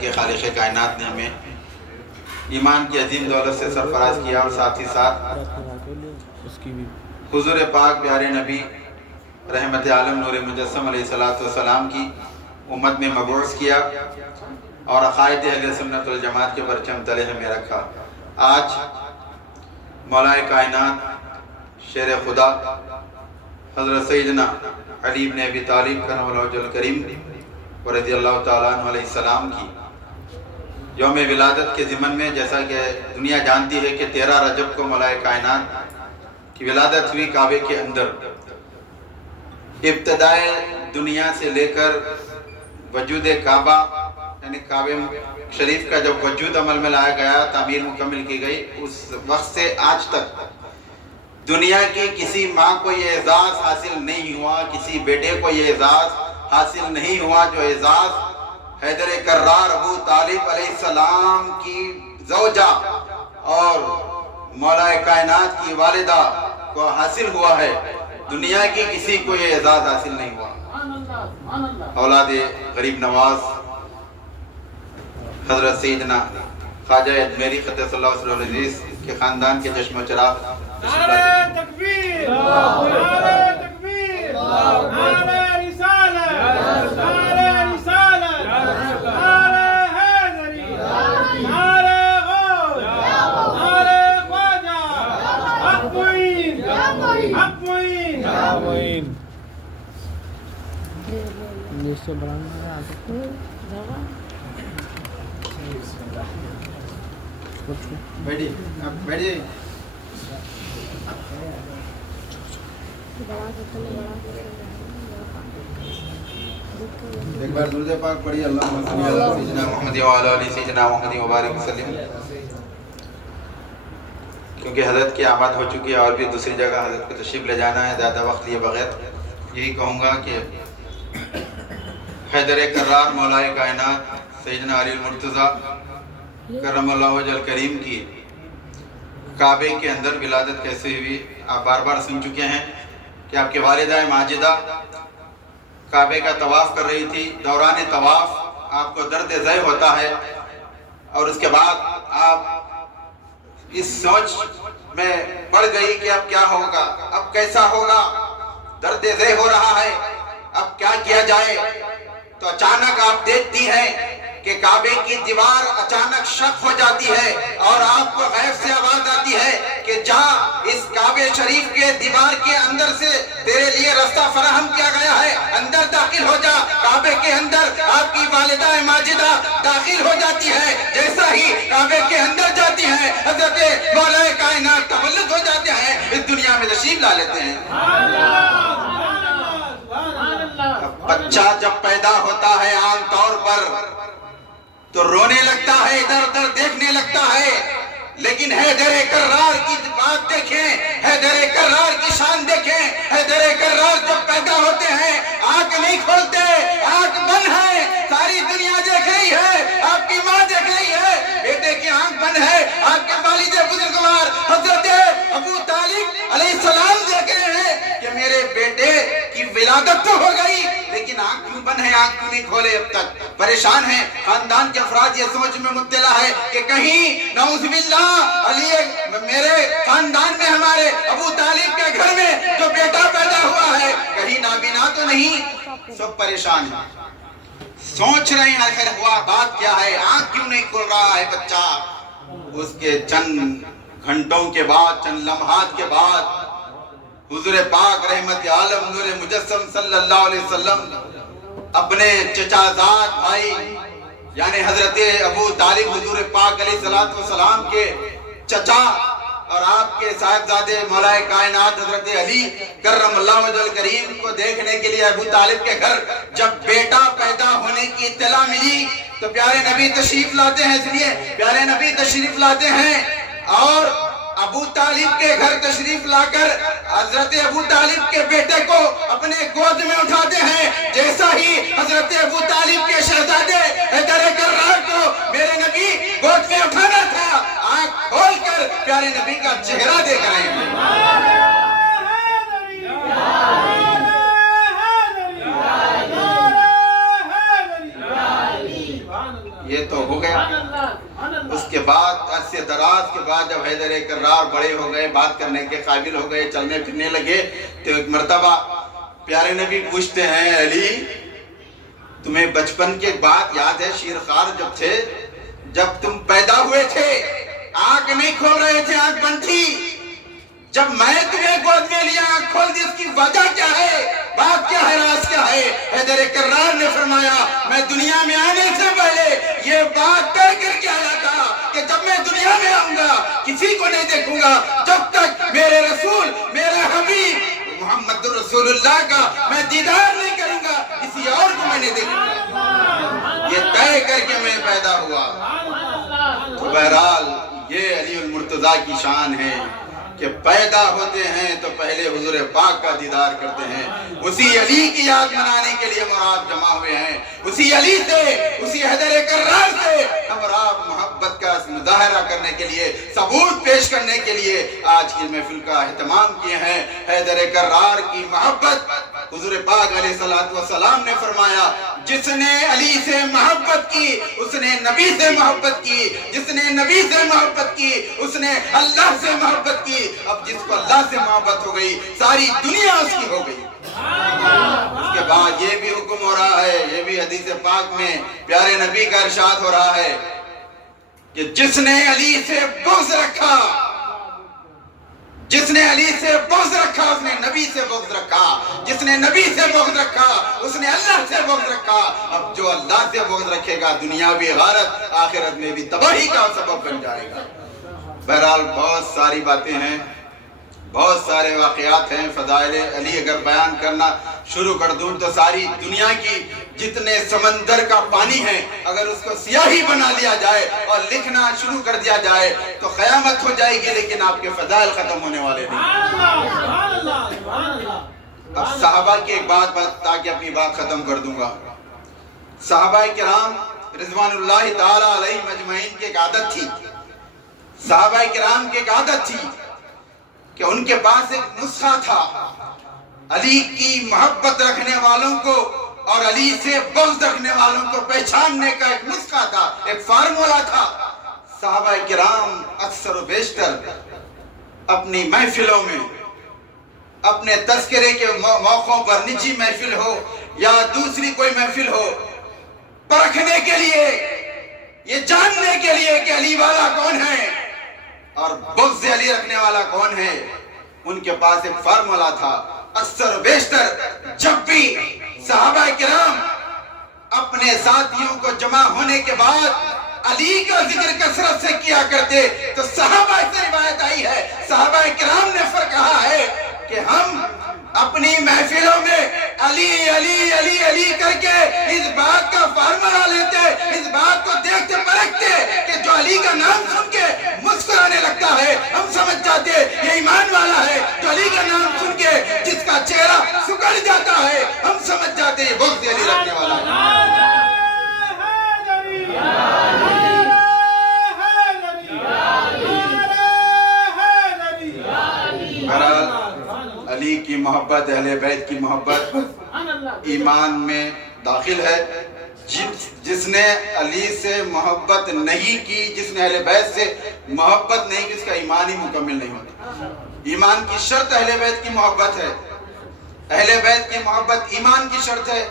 کہ خالق کائنات نے ہمیں ایمان کی عظیم دولت سے سرفراز کیا، اور ساتھ ہی ساتھ حضور پاک پیارے نبی رحمت عالم نور مجسم علیہ السلام کی امت میں مبعوث کیا، اور عقائد اہل سنت والجماعت کے پرچم تلے ہمیں رکھا۔ آج مولا کائنات شیر خدا حضرت سیدنا علی بن ابی طالب کرم اللہ وجہ الکریم رضی اللہ تعالیٰ عنہ علیہ السلام کی یوم ولادت کے ضمن میں، جیسا کہ دنیا جانتی ہے کہ 13 رجب کو مولا کائنات کی ولادت ہوئی کعبے کے اندر۔ ابتدائے دنیا سے لے کر وجود کعبہ یعنی کعبہ شریف کا جب وجود عمل میں لایا گیا، تعمیر مکمل کی گئی، اس وقت سے آج تک دنیا کی کسی ماں کو یہ اعزاز حاصل نہیں ہوا، کسی بیٹے کو یہ اعزاز حاصل نہیں ہوا جو اعزاز حیدر کرار ابو طالب علیہ السلام کی زوجہ اور مولا کائنات کی والدہ کو حاصل ہوا ہے۔ دنیا کی کسی کو یہ اعزاز حاصل نہیں ہوا۔ اولاد غریب نواز حضرت سیدنا خواجہ اجمیری قدس اللہ علیہ وسلم کے خاندان کے چشم و چراغ۔ نعرہ تکبیر، نعرہ تکبیر، نعرہ رسالت، نعرہ رسالت، نعرہ حیدری، نعرہ غوث، نعرہ خواجہ، حق معین، حق معین۔ بیٹھیے بیٹھیے۔ ایک بار درود پاک پڑھی، اللہم صلی علی سیدنا محمد وعلی آل سیدنا محمد وبارک وسلم۔ کیونکہ حضرت کی آمد ہو چکی ہے اور بھی دوسری جگہ حضرت کو تشریف لے جانا ہے، زیادہ وقت لیے بغیر یہی کہوں گا کہ حیدر کرار مولا کائنات سیدنا علی المرتضی کرم اللہ وجہ الکریم کی کعبے کے اندر ولادت کیسے ہوئی آپ بار بار سن چکے ہیں کہ آپ کی والدہ ماجدہ کعبے کا طواف کر رہی تھی۔ دوران طواف آپ کو درد ذہ ہوتا ہے، اور اس کے بعد آپ اس سوچ میں پڑ گئی کہ اب کیا ہوگا، اب کیسا ہوگا، درد ذہ ہو رہا ہے، اب کیا کیا جائے۔ تو اچانک آپ دیکھتی ہیں کہ کعبے کی دیوار اچانک شق ہو جاتی ہے، اور آپ کو غیب سے آواز آتی ہے کہ جا اس کعبے شریف کے دیوار کے اندر سے تیرے لیے راستہ فراہم کیا گیا ہے، اندر داخل ہو جا۔ کعبے کے اندر آپ کی والدہ ماجدہ داخل ہو جاتی ہے۔ جیسا ہی کعبے کے اندر جاتی ہے، حضرت مولا کائنات تولد ہو جاتے ہیں، اس دنیا میں تشریف لا لیتے ہیں۔ بچہ جب پیدا ہوتا ہے عام طور پر تو رونے لگتا ہے، ادھر ادھر دیکھنے لگتا ہے، لیکن حیدر کرار کی بات دیکھیں، حیدر کرار کی شان دیکھیں۔ حیدر کرار جب پیدا ہوتے ہیں آنکھ نہیں کھولتے، آنکھ بند ہے، ساری دنیا دیکھ رہی ہے، آپ کی ماں دیکھ رہی ہے، بیٹے کی آنکھ بند ہے، آپ کے والد بزرگوار حضرت ابو طالب علیہ السلام دیکھ رہے ہیں کہ میرے بیٹے کی ولادت تو ہو گئی، لیکن آنکھ کیوں بند ہے، آنکھ کیوں نہیں کھولے اب تک، پریشان ہیں۔ خاندان کے افراد یہ سوچ میں مبتلا ہے کہ کہیں نعوذ باللہ علی میرے خاندان میں ہمارے ابو طالب کے گھر میں جو بیٹا پیدا ہوا ہے کہیں نابینا تو نہیں۔ سب پریشان ہیں، سوچ رہے ہیں آخر ہوا بات کیا ہے، آنکھ کیوں نہیں کھول رہا ہے بچہ۔ اس کے چند گھنٹوں کے بعد، چند لمحات کے بعد حضور پاک رحمت عالم نور مجسم صلی اللہ علیہ وسلم اپنے چچا زاد بھائی یعنی حضرت ابو طالب حضور پاک علیہ السلام کے چچا اور آپ کے صاحبزادے مولا کائنات حضرت علی کرم اللہ وجہ الکریم کو دیکھنے کے لیے ابو طالب کے گھر جب بیٹا پیدا ہونے کی اطلاع ملی تو پیارے نبی تشریف لاتے ہیں۔ اس لیے پیارے نبی تشریف لاتے ہیں اور ابو طالب کے گھر تشریف لا کر حضرت ابو طالب کے بیٹے کو اپنے گود میں اٹھاتے ہیں۔ جیسا ہی حضرت ابو طالب کے شہزادے حیدر کرار کو میرے نبی گود میں اٹھانا تھا، آنکھ کھول کر پیارے نبی کا چہرہ دیکھ رہے ہیں۔ یہ تو ہو گیا۔ اس کے بعد عرصے دراز کے بعد جب حیدر کرار بڑے ہو گئے، بات کرنے کے قابل ہو گئے، چلنے پھرنے لگے، تو ایک مرتبہ پیارے نبی پوچھتے ہیں علی تمہیں بچپن کی ایک بات یاد ہے؟ شیر خوار جب تھے، جب تم پیدا ہوئے تھے آنکھ نہیں کھول رہے تھے، آنکھ بند تھی، جب میں تمہیں گود میں لیا آنکھ کھول دی، اس کی وجہ کیا ہے؟ بات کیا ہے؟ راز کیا ہے؟ حیدر کرار نے فرمایا میں دنیا میں آنے سے پہلے یہ بات طے کر کے آیا تھا کہ جب میں دنیا میں آؤں گا کسی کو نہیں دیکھوں گا جب تک میرے رسول، میرے حبیب محمد رسول اللہ کا میں دیدار نہیں کروں گا، کسی اور کو میں نہیں دیکھوں گا۔ یہ طے کر کے میں پیدا ہوا۔ تو بہرحال یہ علی المرتضیٰ کی شان ہے کہ پیدا ہوتے ہیں تو پہلے حضور پاک کا دیدار کرتے ہیں، اسی علی کی یاد منانے کے لیے مراد جمع ہوئے ہیں، اسی علی سے، اسی حیدر کرار سے ہم آپ محبت کا مظاہرہ کرنے کے لیے، ثبوت پیش کرنے کے لیے آج کی محفل کا اہتمام کیے ہیں۔ حیدر کرار کی محبت حضور پاک علیہ السلام نے فرمایا جس نے علی سے محبت کی اس نے نبی سے محبت کی، جس نے نبی سے محبت کی اس نے اللہ سے محبت کی۔ اب جس کو اللہ سے محبت ہو گئی ساری دنیا اس کی ہو گئی۔ اس کے بعد یہ بھی حکم ہو رہا ہے، یہ بھی حدیث پاک میں پیارے نبی کا ارشاد ہو رہا ہے کہ جس نے علی سے بغض رکھا، جس نے علی سے بغض رکھا اس نے نبی سے بغض رکھا، جس نے نبی سے بغض رکھا اس نے اللہ سے بغض رکھا۔ اب جو اللہ سے بغض رکھے گا دنیاوی غارت آخرت میں بھی تباہی کا سبب بن جائے گا۔ بہرحال بہت ساری باتیں ہیں، بہت سارے واقعات ہیں، فضائل علی اگر بیان کرنا شروع کر دوں تو ساری دنیا کی جتنے سمندر کا پانی ہے اگر اس کو سیاہی بنا لیا جائے اور لکھنا شروع کر دیا جائے تو قیامت ہو جائے گی، لیکن آپ کے فضائل ختم ہونے والے نہیں۔ اب صحابہ کی ایک بات تاکہ اپنی بات ختم کر دوں گا۔ صحابہ کرام رضوان اللہ تعالی علیہ مجمعین کی ایک عادت تھی، صحابہ کرام کی ایک عادت تھی کہ ان کے پاس ایک نسخہ تھا علی کی محبت رکھنے والوں کو اور علی سے بغض رکھنے والوں کو پہچاننے کا، ایک نسخہ تھا، ایک فارمولا تھا۔ صحابہ کرام اکثر و بیشتر اپنی محفلوں میں، اپنے تذکرے کے موقعوں پر، نجی محفل ہو یا دوسری کوئی محفل ہو، پرکھنے کے لیے، یہ جاننے کے لیے کہ علی والا کون ہے اور بغض علی رکھنے والا کون ہے، ان کے پاس ایک فارمولا تھا۔ اکثر و بیشتر جب بھی صحابہ کرام اپنے ساتھیوں کو جمع ہونے کے بعد علی کا ذکر کثرت سے کیا کرتے تو صحابہ سے روایت آئی ہے، صحابہ کرام نے کہا ہے کہ ہم اپنی محفلوں میں علی علی علی علی کر کے اس بات کا فارمولا لیتے، اس بات کو دیکھتے پرکھتے کہ جو علی کا نام سن کے مسکرانے لگتا ہے ہم سمجھ جاتے یہ ایمان والا ہے، جو علی کا نام سن کے جس کا چہرہ سکڑ جاتا ہے ہم سمجھ جاتے یہ بغض علی رکھنے والا ہے۔ علی کی محبت، اہل بیت کی محبت ایمان میں داخل ہے۔ جس نے علی سے محبت نہیں کی، جس نے اہل بیت سے محبت نہیں کی، اس کا ایمان ہی مکمل نہیں ہوتا۔ ایمان کی شرط اہل بیت کی محبت ہے، اہل بیت کی محبت ایمان کی شرط ہے۔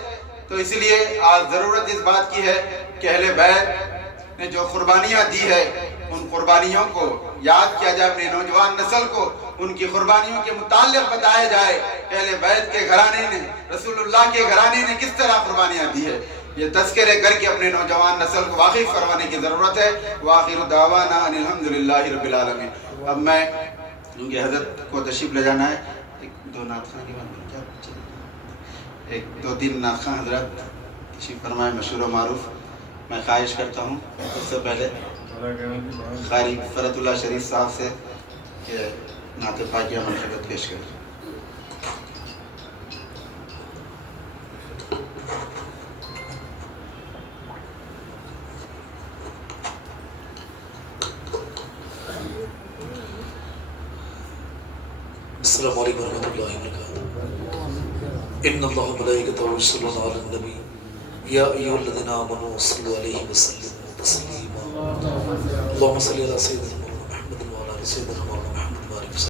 تو اس لیے آج ضرورت اس بات کی ہے کہ اہل بیت نے جو قربانیاں دی ہے ان قربانیوں کو یاد کیا جائے، اپنی نوجوان نسل کو ان کی قربانیوں کے متعلق بتایا جائے کہ اہل بیت کے گھرانے نے، رسول اللہ کے گھرانے نے کس طرح قربانیاں دی ہے۔ یہ تذکرے کر کے اپنے نوجوان نسل کو واقف کروانے کی ضرورت ہے۔ وآخر دعوانا ان الحمدللہ رب العالمین۔ اب میں کیونکہ حضرت کو تشریف لے جانا ہے، ایک دو تین نعت خواں حضرات تشریف فرمائے مشہور و معروف۔ میں خواہش کرتا ہوں اس سے پہلے قاری فرت اللہ شریف صاحب سے کہ نعت پاکیہ منشبت پیش کریں۔ السلام علیکم ورحمۃ اللہ وبرکاتہ۔ ان اللہ وملائکتہ یصلون علی النبی یا ایھا الذین آمنوا صلوا علیہ وسلموا تسلیما۔ اللهم صل على سيدنا محمد وعلى ال سيدنا محمد